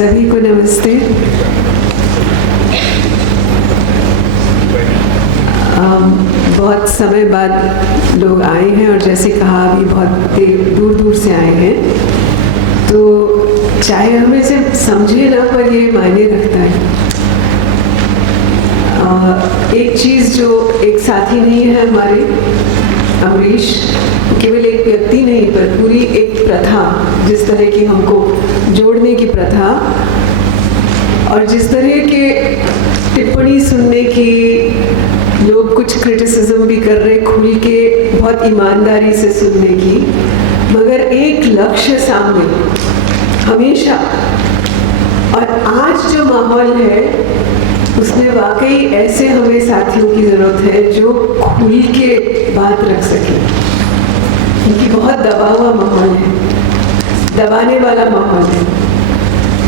सभी को नमस्ते। बहुत समय बाद लोग आए हैं और जैसे कहा अभी बहुत दूर दूर से आए हैं, तो चाहे हमें से समझे ना पर ये मायने रखता है। एक चीज़ जो एक साथी नहीं है हमारे अमरीश, केवल एक व्यक्ति नहीं पर पूरी एक प्रथा, जिस तरह की हमको जोड़ने की प्रथा और जिस तरह के टिप्पणी सुनने की, लोग कुछ क्रिटिसिज्म भी कर रहे खुल के बहुत ईमानदारी से सुनने की, मगर एक लक्ष्य सामने हमेशा। और आज जो माहौल है उसमें वाकई ऐसे हमें साथियों की ज़रूरत है जो खुल के बात रख सके, क्योंकि बहुत दबा हुआ माहौल है, दबाने वाला माहौल है।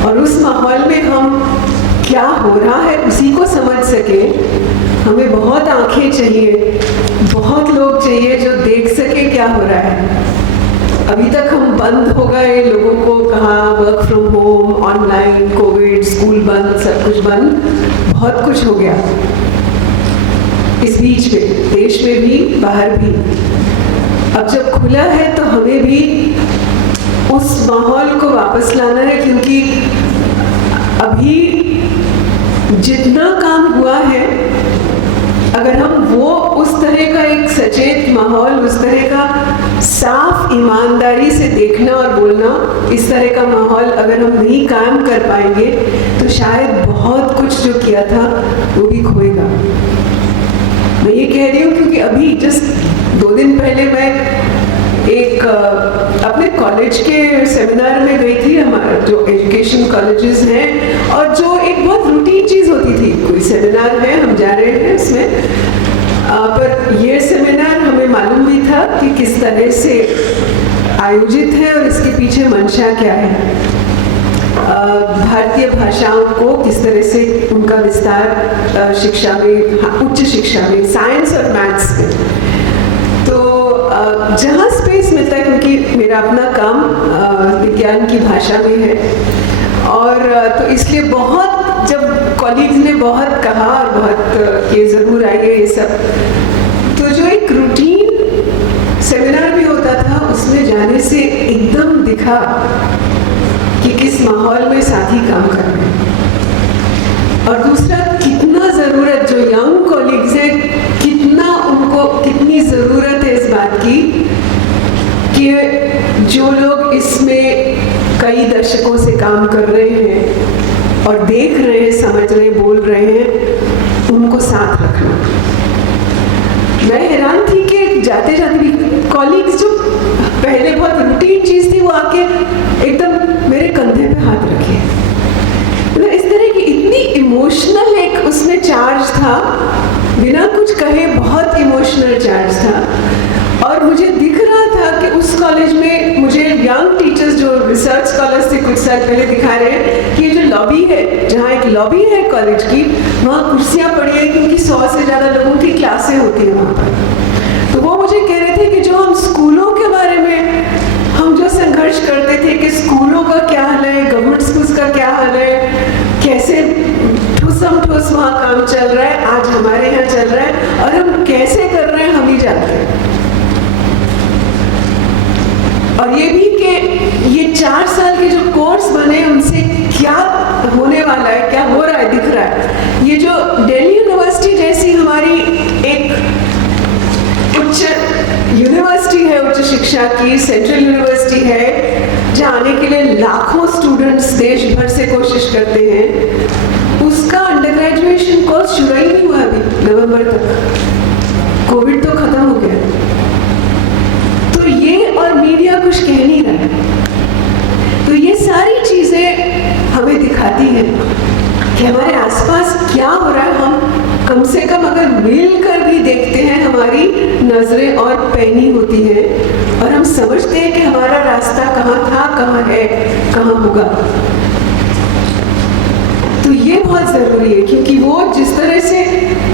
और उस माहौल में हम क्या हो रहा है उसी को समझ सके, हमें बहुत आंखें चाहिए, बहुत लोग चाहिए जो देख सके क्या हो रहा है। अभी तक हम बंद हो गए, लोगों को कहा work from home, online, Covid, school बंद, सब कुछ बंद, बहुत कुछ हो गया इस बीच में, देश में भी बाहर भी। अब जब खुला है तो हमें भी उस माहौल को वापस लाना है, क्योंकि अभी जितना काम हुआ है, अगर हम वो उस तरह का एक सचेत माहौल, उस तरह का साफ ईमानदारी से देखना और बोलना, इस तरह का माहौल अगर हम नहीं कायम कर पाएंगे तो शायद बहुत कुछ जो किया था वो भी खोएगा। मैं ये कह रही हूँ क्योंकि अभी जस्ट 2 दिन पहले मैं एक अपने कॉलेज के सेमिनार में गई थी, हमारा जो एजुकेशन कॉलेजेस हैं, और जो एक बहुत रूटीन चीज़ होती थी, कोई सेमिनार है, हम जा रहे हैं उसमें, पर ये सेमिनार हमें मालूम भी था कि किस तरह से आयोजित है और इसके पीछे मंशा क्या है। भारतीय भाषाओं को किस तरह से उनका विस्तार शिक्षा में, उच्च शिक्षा में, साइंस और मैथ्स में, तो जहाँ स्पेस मिलता है, क्योंकि मेरा अपना काम विज्ञान की भाषा में है, और तो इसलिए बहुत, जब कॉलीग्स ने बहुत कहा और बहुत ये ज़रूर आइए ये सब, तो जो एक रूटीन सेमिनार भी होता था उसमें जाने से एकदम दिखा कि किस माहौल में साथी काम कर रहे हैं। और दूसरा, कितना ज़रूरत, जो यंग कॉलीग्स हैं, कितना उनको, कितनी ज़रूरत है इस बात की कि जो लोग इसमें कई दशकों से काम कर रहे हैं और देख रहे हैं, समझ रहे हैं, बोल रहे हैं, उनको साथ रखना। मैं हैरान थी कि जाते जाते भी कॉलीग्स, जो पहले बहुत रूटीन चीज़ थी, वो आके एकदम मेरे कंधे पे हाथ रखे। मतलब इस तरह की इतनी इमोशनल एक उसमें चार्ज था, बिना कुछ कहे बहुत इमोशनल चार्ज था। और मुझे दिख रहा था कि उस कॉलेज में मुझे यंग टीचर्स, जो रिसर्च स्कॉलर्स थे, कुछ साल पहले दिखा रहे हैं कि ये जो लॉबी है, जहाँ एक लॉबी है कॉलेज की, वहाँ कुर्सियाँ पड़ी हैं, क्योंकि 100 से ज़्यादा लोगों की क्लासें होती हैं वहाँ पर। तो वो मुझे कह रहे थे कि जो हम स्कूलों के बारे में हम जो संघर्ष करते थे कि स्कूलों का क्या हाल है, गवर्नमेंट स्कूल्स का क्या हाल है, कैसे ठूसम ठूस वहाँ काम चल रहा है, आज हमारे यहाँ चल रहा है, और हम कैसे कर रहे हैं हम ही जानते हैं। और ये भी कि ये 4 साल के जो कोर्स बने, उनसे क्या होने वाला है, क्या हो रहा है, दिख रहा है। ये जो दिल्ली यूनिवर्सिटी जैसी हमारी एक उच्च यूनिवर्सिटी है, उच्च शिक्षा की सेंट्रल यूनिवर्सिटी है, जहाँ आने के लिए लाखों स्टूडेंट्स देश भर से कोशिश करते हैं, उसका अंडर ग्रेजुएशन कोर्स शुरू ही नहीं हुआ अभी नवंबर तक। कोविड तो खत्म हो गया, तो ये और मीडिया कुछ कह नहीं रहा है। तो ये सारी चीज़ें हमें दिखाती हैं कि हमारे आसपास क्या हो रहा है। हम कम से कम अगर मिलकर भी देखते हैं, हमारी नजरें और पैनी होती हैं और हम समझते हैं कि हमारा रास्ता कहाँ था, कहाँ है, कहाँ होगा। तो ये बहुत ज़रूरी है, क्योंकि वो जिस तरह से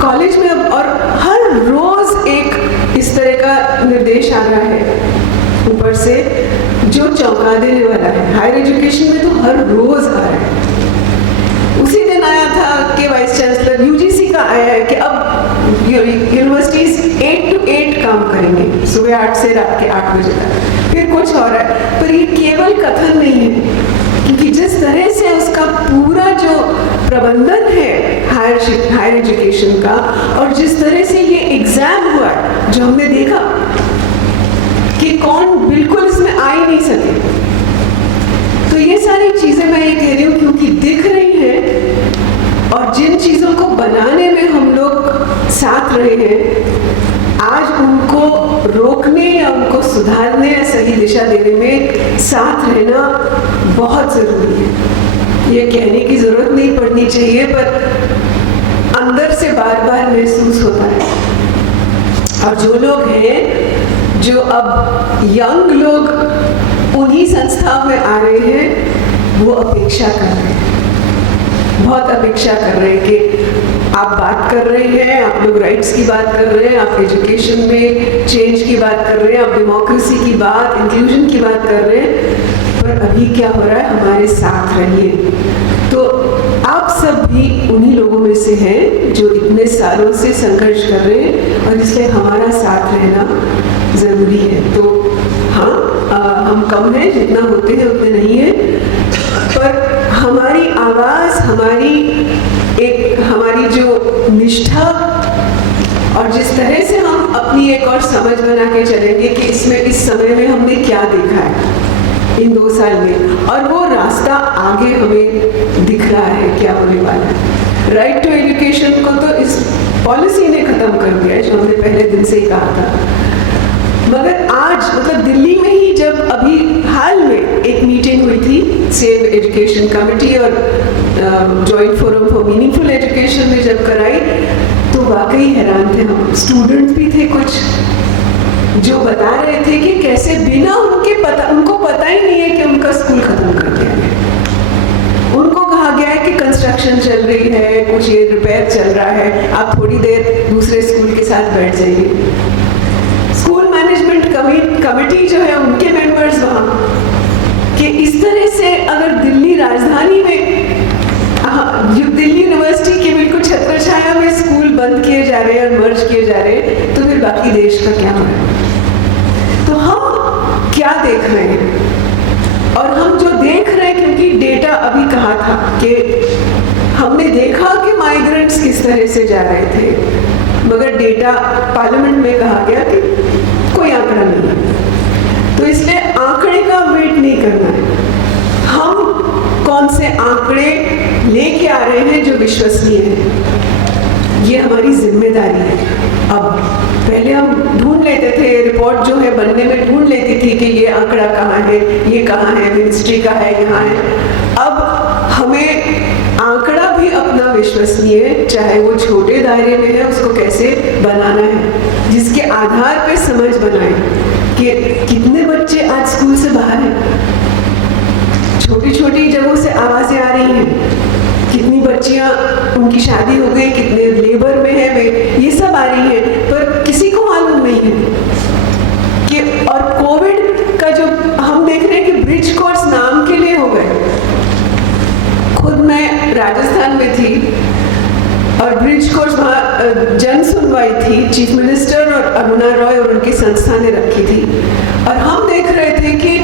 कॉलेज में अब और हर रोज़ एक इस तरह का निर्देश आ रहा है ऊपर से, जो चौंका देने वाला है। हायर एजुकेशन में तो हर रोज़ आ रहा है। चांसलर यूजीसी का आया है कि अब यूनिवर्सिटीज 8 to 8 काम करेंगे, सुबह 8 से रात के 8 बजे तक। फिर कुछ और है, पर ये केवल कथन नहीं है, क्योंकि जिस तरह से उसका पूरा जो प्रबंधन है हायर एजुकेशन का, और जिस तरह से ये एग्जाम हुआ है, जो हमने देखा कि कौन बिल्कुल इसमें आ ही नहीं सके। तो ये सारी चीजें मैं ये कह रही हूँ क्योंकि दिख रही हैं, और जिन चीजों को बनाने में हम लोग साथ रहे हैं, आज उनको रोकने या उनको सुधारने या सही दिशा देने में साथ रहना बहुत जरूरी है। ये कहने की जरूरत नहीं पड़नी चाहिए, पर अंदर से बार बार महसूस होता है। और जो लोग हैं, जो अब यंग लोग उन्हीं संस्थाओं में आ रहे हैं, वो अपेक्षा कर रहे हैं, बहुत अपेक्षा कर रहे हैं कि आप बात कर रहे हैं, आप लोग राइट्स की बात कर रहे हैं, आप एजुकेशन में चेंज की बात कर रहे हैं, आप डेमोक्रेसी की बात, इंक्लूजन की बात कर रहे हैं, पर अभी क्या हो रहा है, हमारे साथ रहिए। तो आप सब भी उन्हीं लोगों में से हैं जो इतने सालों से संघर्ष कर रहे हैं, और इसलिए हमारा साथ रहना ज़रूरी है। तो हाँ, हम कम हैं, जितना होते हैं उतने नहीं हैं, पर हमारी आवाज़, हमारी जो निष्ठा, और जिस तरह से हम अपनी एक और समझ बना के चलेंगे कि इस समय में हमने क्या देखा है इन 2 साल में, और वो रास्ता आगे हमें दिख रहा है क्या होने वाला है। राइट टू एजुकेशन को तो इस पॉलिसी ने ख़त्म कर दिया है, जो हमने पहले दिन से ही कहा था। मगर आज मतलब दिल्ली में ही जब अभी हाल में एक मीटिंग हुई थी सेव एजुकेशन कमेटी और joint forum for meaningful education में जब कराई, तो वाकई हैरान थे हम। स्टूडेंट्स भी थे कुछ जो बता रहे थे कि कैसे बिना उनको पता ही नहीं है कि उनका स्कूल खत्म कर दिया है। उनको कहा गया है कि कंस्ट्रक्शन चल रही है, कुछ ये रिपेयर चल रहा है, आप थोड़ी देर दूसरे स्कूल के साथ बैठ जाइए। स्कूल मैनेजमेंट कमेटी जो है, उनके मेंबर्स वहाँ कि इस तरह से अगर दिल्ली राजधानी में दिल्ली यूनिवर्सिटी के बिल्कुल छत्रछाया में स्कूल बंद किए जा रहे हैं और मर्ज किए जा रहे हैं, तो फिर बाकी देश का क्या हो रहा है। तो हम क्या देख रहे हैं, और हम जो देख रहे हैं, क्योंकि डेटा अभी कहा था कि हमने देखा कि माइग्रेंट्स किस तरह से जा रहे थे, मगर डेटा पार्लियामेंट में कहा गया कि कोई आंकड़ा नहीं है। तो इसलिए आंकड़े का वेट नहीं करना है, हम कौन से आंकड़े लेके आ रहे हैं जो विश्वसनीय है, ये हमारी जिम्मेदारी है। अब पहले हम ढूंढ लेते थे, रिपोर्ट जो है बनने में ढूंढ लेती थी कि ये आंकड़ा कहाँ है, ये कहाँ है, मिनिस्ट्री का है, यहाँ है। अब हमें आंकड़ा भी अपना विश्वसनीय, चाहे वो छोटे दायरे में है, उसको कैसे बनाना है, जिसके आधार पे समझ बनाए कि कितने बच्चे आज स्कूल से बाहर हैं, छोटी छोटी जगहों से आवाज़ें आ रही हैं, कितनी बच्चियां उनकी शादी हो गई, कितने लेबर में है वे, ये सब आ रही है, पर किसी को मालूम नहीं है कि। और कोविड का जो हम देख रहे हैं कि ब्रिज कोर्स नाम के लिए हो गए। खुद मैं राजस्थान में थी और ब्रिज कोर्स वहाँ जन सुनवाई थी, चीफ मिनिस्टर और अरुणा रॉय और उनकी संस्था ने रखी थी, और हम देख रहे थे कि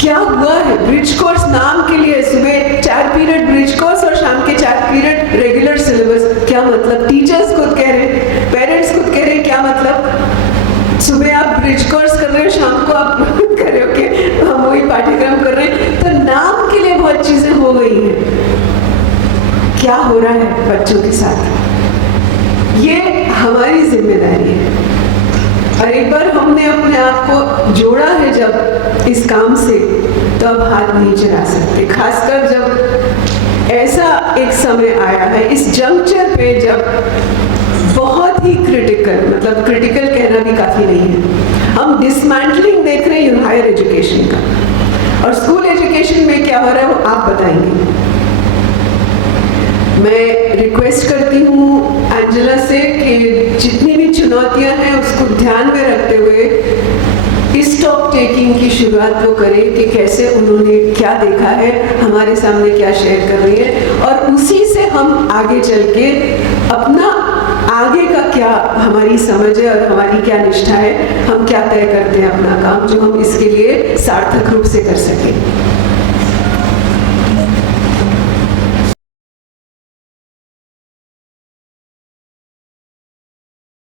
क्या हुआ है। ब्रिज कोर्स नाम के लिए सुबह 4 पीरियड ब्रिज कोर्स और शाम के 4 पीरियड रेगुलर सिलेबस। क्या मतलब? टीचर्स खुद कह रहे हैं, पेरेंट्स खुद कह रहे हैं, क्या मतलब सुबह आप ब्रिज कोर्स कर रहे हो, शाम को आप कह रहे हो कि हम वही पाठ्यक्रम कर रहे हैं। तो नाम के लिए बहुत चीजें हो गई हैं। क्या हो रहा है बच्चों के साथ, ये हमारी जिम्मेदारी है। और एक बार हमने अपने आप को जोड़ा है जब इस काम से, तो अब हाथ नहीं चला सकते। खासकर जब ऐसा एक समय आया है इस जंक्चर पे, जब बहुत ही क्रिटिकल, मतलब क्रिटिकल कहना भी काफ़ी नहीं है, हम डिसमेंटलिंग देख रहे हैं हायर एजुकेशन का। और स्कूल एजुकेशन में क्या हो रहा है वो आप बताएंगे। मैं रिक्वेस्ट करती हूँ एंजेला से कि जितनी भी चुनौतियाँ हैं उसको ध्यान में रखते हुए इस टॉक टेकिंग की शुरुआत वो करें कि कैसे उन्होंने क्या देखा है, हमारे सामने क्या शेयर कर रही है, और उसी से हम आगे चल के अपना आगे का क्या हमारी समझ है और हमारी क्या निष्ठा है, हम क्या तय करते हैं अपना काम, जो हम इसके लिए सार्थक रूप से कर सकें।